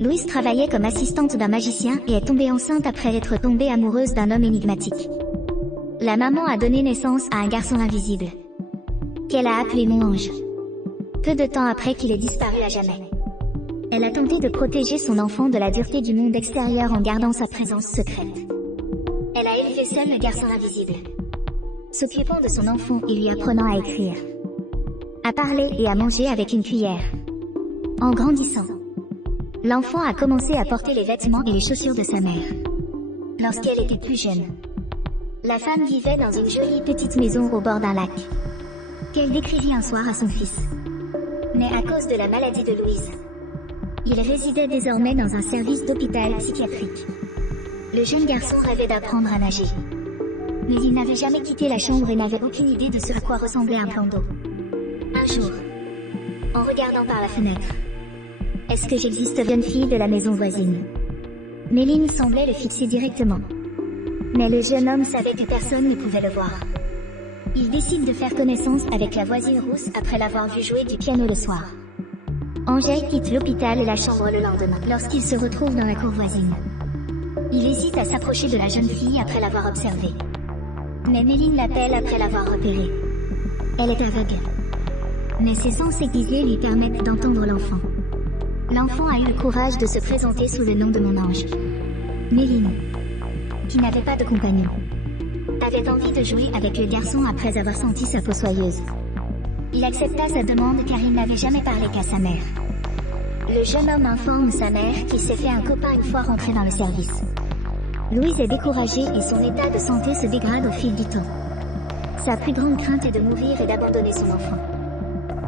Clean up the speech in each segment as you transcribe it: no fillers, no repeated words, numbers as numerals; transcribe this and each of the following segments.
Louise travaillait comme assistante d'un magicien et est tombée enceinte après être tombée amoureuse d'un homme énigmatique. La maman a donné naissance à un garçon invisible, qu'elle a appelé Mon Ange. Peu de temps après qu'il ait disparu à jamais. Elle a tenté de protéger son enfant de la dureté du monde extérieur en gardant sa présence secrète. Elle a élevé seule le garçon invisible, s'occupant de son enfant et lui apprenant à écrire, à parler et à manger avec une cuillère. En grandissant, l'enfant a commencé à porter les vêtements et les chaussures de sa mère. Lorsqu'elle était plus jeune, la femme vivait dans une jolie petite maison au bord d'un lac, qu'elle décrivit un soir à son fils. Mais à cause de la maladie de Louise, il résidait désormais dans un service d'hôpital psychiatrique. Le jeune garçon rêvait d'apprendre à nager, mais il n'avait jamais quitté la chambre et n'avait aucune idée de ce à quoi ressemblait un plan d'eau. Un jour, en regardant par la fenêtre, « Est-ce que j'existe ?» jeune fille de la maison voisine. Méline semblait le fixer directement. Mais le jeune homme savait que personne ne pouvait le voir. Il décide de faire connaissance avec la voisine rousse après l'avoir vue jouer du piano le soir. Angèle quitte l'hôpital et la chambre le lendemain, lorsqu'il se retrouve dans la cour voisine. Il hésite à s'approcher de la jeune fille après l'avoir observée. Mais Méline l'appelle après l'avoir repérée. Elle est aveugle, mais ses sens aiguisés lui permettent d'entendre l'enfant. L'enfant a eu le courage de se présenter sous le nom de Mon Ange. Méline, qui n'avait pas de compagnon, avait envie de jouer avec le garçon après avoir senti sa peau soyeuse. Il accepta sa demande car il n'avait jamais parlé qu'à sa mère. Le jeune homme informe sa mère qu'il s'est fait un copain une fois rentré dans le service. Louise est découragée et son état de santé se dégrade au fil du temps. Sa plus grande crainte est de mourir et d'abandonner son enfant.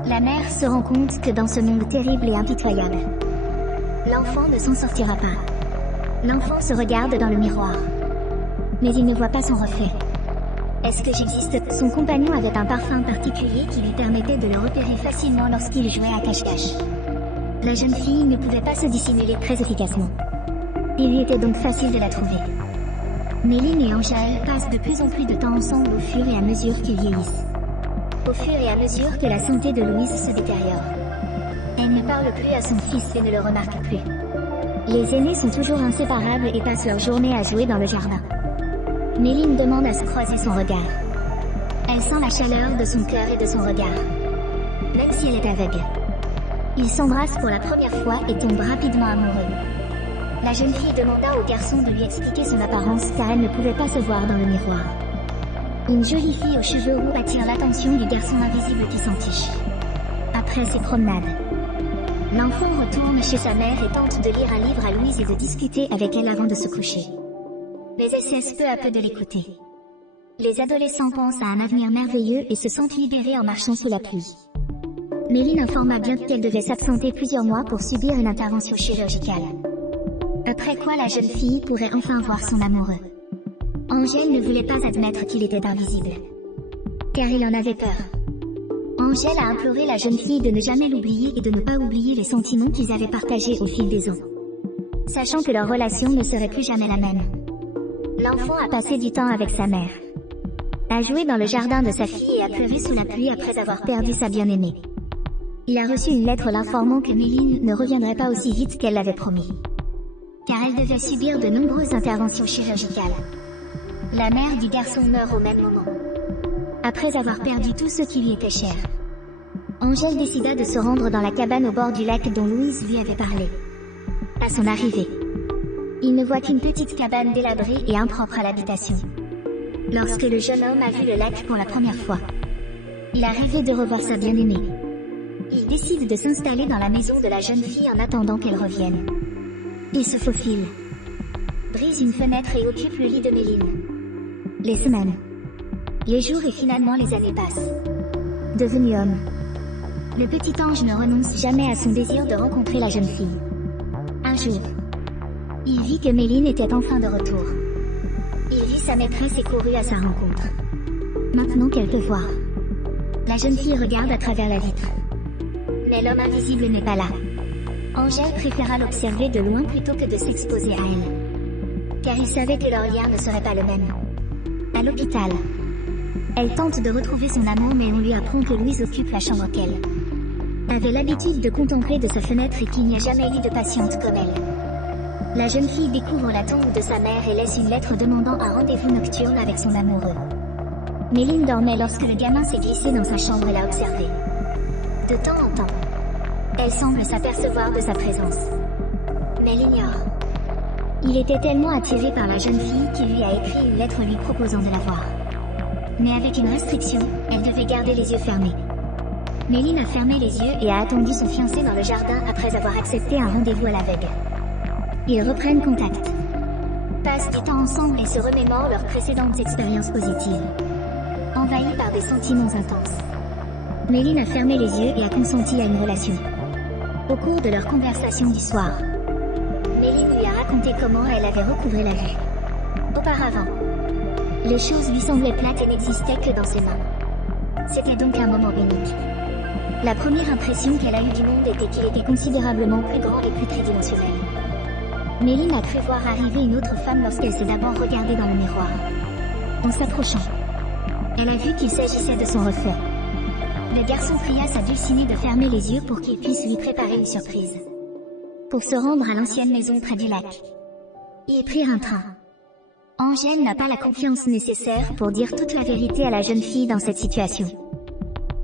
La mère se rend compte que dans ce monde terrible et impitoyable, l'enfant ne s'en sortira pas. L'enfant se regarde dans le miroir, mais il ne voit pas son reflet. Est-ce que j'existe? Son compagnon avait un parfum particulier qui lui permettait de le repérer facilement lorsqu'il jouait à cache-cache. La jeune fille ne pouvait pas se dissimuler très efficacement. Il lui était donc facile de la trouver. Méline et Angèle passent de plus en plus de temps ensemble au fur et à mesure qu'ils vieillissent. Au fur et à mesure que la santé de Louise se détériore, elle ne parle plus à son fils et ne le remarque plus. Les aînés sont toujours inséparables et passent leur journée à jouer dans le jardin. Méline demande à se croiser son regard. Elle sent la chaleur de son cœur et de son regard, même si elle est aveugle. Ils s'embrassent pour la première fois et tombent rapidement amoureux. La jeune fille demanda au garçon de lui expliquer son apparence car elle ne pouvait pas se voir dans le miroir. Une jolie fille aux cheveux roux attire l'attention du garçon invisible qui s'en fiche. Après ses promenades, l'enfant retourne chez sa mère et tente de lire un livre à Louise et de discuter avec elle avant de se coucher. Mais elle cesse peu à peu de l'écouter. Les adolescents pensent à un avenir merveilleux et se sentent libérés en marchant sous la pluie. Méline informa bien qu'elle devait s'absenter plusieurs mois pour subir une intervention chirurgicale. Après quoi la jeune fille pourrait enfin voir son amoureux. Angèle ne voulait pas admettre qu'il était invisible, car il en avait peur. Angèle a imploré la jeune fille de ne jamais l'oublier et de ne pas oublier les sentiments qu'ils avaient partagés au fil des ans, sachant que leur relation ne serait plus jamais la même. L'enfant a passé du temps avec sa mère, a joué dans le jardin de sa fille et a pleuré sous la pluie après avoir perdu sa bien-aimée. Il a reçu une lettre l'informant que Méline ne reviendrait pas aussi vite qu'elle l'avait promis, car elle devait subir de nombreuses interventions chirurgicales. La mère du garçon meurt au même moment, après avoir perdu tout ce qui lui était cher. Angèle décida de se rendre dans la cabane au bord du lac dont Louise lui avait parlé. À son arrivée, il ne voit qu'une petite cabane délabrée et impropre à l'habitation. Lorsque le jeune homme a vu le lac pour la première fois, il a rêvé de revoir sa bien-aimée. Il décide de s'installer dans la maison de la jeune fille en attendant qu'elle revienne. Il se faufile, brise une fenêtre et occupe le lit de Méline. Les semaines, les jours et finalement les années passent. Devenu homme, le petit ange ne renonce jamais à son désir de rencontrer la jeune fille. Un jour, il vit que Méline était enfin de retour. Il vit sa maîtresse et courut à sa rencontre. Maintenant qu'elle peut voir, la jeune fille regarde à travers la vitre. Mais l'homme invisible n'est pas là. Angèle préféra l'observer de loin plutôt que de s'exposer à elle, car il savait que leur lien ne serait pas le même. À l'hôpital, elle tente de retrouver son amour mais on lui apprend que Louise occupe la chambre qu'elle avait l'habitude de contempler de sa fenêtre et qu'il n'y a jamais eu de patiente comme elle. La jeune fille découvre la tombe de sa mère et laisse une lettre demandant un rendez-vous nocturne avec son amoureux. Méline dormait lorsque le gamin s'est glissé dans sa chambre et l'a observé. De temps en temps, elle semble s'apercevoir de sa présence, mais l'ignore. Il était tellement attiré par la jeune fille qu'il lui a écrit une lettre lui proposant de la voir. Mais avec une restriction, elle devait garder les yeux fermés. Méline a fermé les yeux et a attendu son fiancé dans le jardin après avoir accepté un rendez-vous à l'aveugle. Ils reprennent contact, passent du temps ensemble et se remémorent leurs précédentes expériences positives. Envahie par des sentiments intenses, Méline a fermé les yeux et a consenti à une relation. Au cours de leur conversation du soir, Méline lui a raconté comment elle avait recouvré la vue. Auparavant, les choses lui semblaient plates et n'existaient que dans ses mains. C'était donc un moment unique. La première impression qu'elle a eue du monde était qu'il était considérablement plus grand et plus tridimensionnel. Méline a cru voir arriver une autre femme lorsqu'elle s'est d'abord regardée dans le miroir. En s'approchant, elle a vu qu'il s'agissait de son reflet. Le garçon pria sa dulcinée de fermer les yeux pour qu'il puisse lui préparer une surprise. Pour se rendre à l'ancienne maison près du lac, ils prirent un train. Angèle n'a pas la confiance nécessaire pour dire toute la vérité à la jeune fille dans cette situation.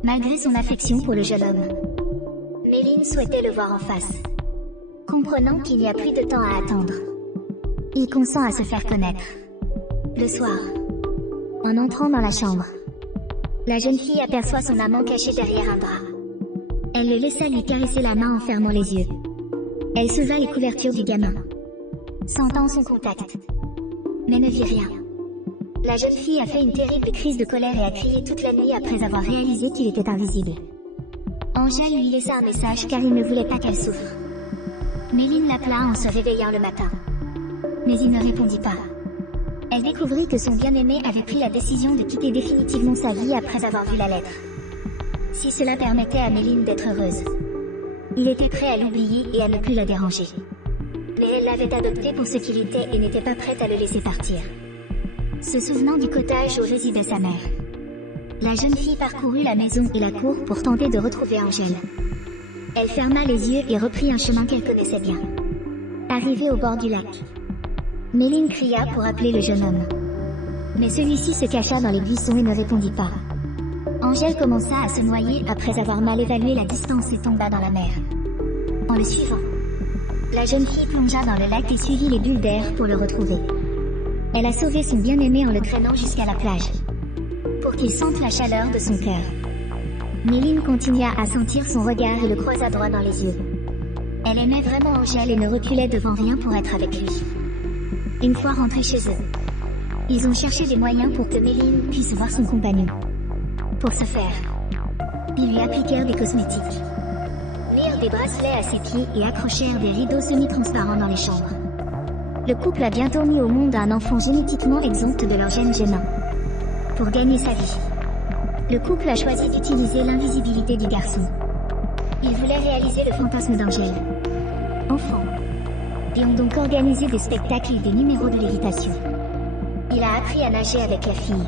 Malgré son affection pour le jeune homme, Méline souhaitait le voir en face. Comprenant qu'il n'y a plus de temps à attendre, il consent à se faire connaître. Le soir, en entrant dans la chambre, la jeune fille aperçoit son amant caché derrière un drap. Elle le laissa lui caresser la main en fermant les yeux. Elle souleva les couvertures du gamin, sentant son contact, mais ne vit rien. La jeune fille a fait une terrible crise de colère et a crié toute la nuit après avoir réalisé qu'il était invisible. Angèle lui laissa un message car il ne voulait pas qu'elle souffre. Méline l'appela en se réveillant le matin, mais il ne répondit pas. Elle découvrit que son bien-aimé avait pris la décision de quitter définitivement sa vie après avoir vu la lettre. Si cela permettait à Méline d'être heureuse, il était prêt à l'oublier et à ne plus la déranger. Mais elle l'avait adopté pour ce qu'il était et n'était pas prête à le laisser partir. Se souvenant du cottage où résidait sa mère, la jeune fille parcourut la maison et la cour pour tenter de retrouver Angèle. Elle ferma les yeux et reprit un chemin qu'elle connaissait bien. Arrivée au bord du lac, Méline cria pour appeler le jeune homme. Mais celui-ci se cacha dans les buissons et ne répondit pas. Angèle commença à se noyer après avoir mal évalué la distance et tomba dans la mer. En le suivant, la jeune fille plongea dans le lac et suivit les bulles d'air pour le retrouver. Elle a sauvé son bien-aimé en le traînant jusqu'à la plage, pour qu'il sente la chaleur de son cœur. Méline continua à sentir son regard et le croisa droit dans les yeux. Elle aimait vraiment Angèle et ne reculait devant rien pour être avec lui. Une fois rentrés chez eux, ils ont cherché des moyens pour que Méline puisse voir son compagnon. Pour ce faire, ils lui appliquèrent des cosmétiques, mirent des bracelets à ses pieds et accrochèrent des rideaux semi-transparents dans les chambres. Le couple a bientôt mis au monde un enfant génétiquement exempt de leur gène gémin. Pour gagner sa vie, le couple a choisi d'utiliser l'invisibilité du garçon. Ils voulaient réaliser le fantasme d'Angèle, enfant, et ont donc organisé des spectacles et des numéros de lévitation. Il a appris à nager avec la fille,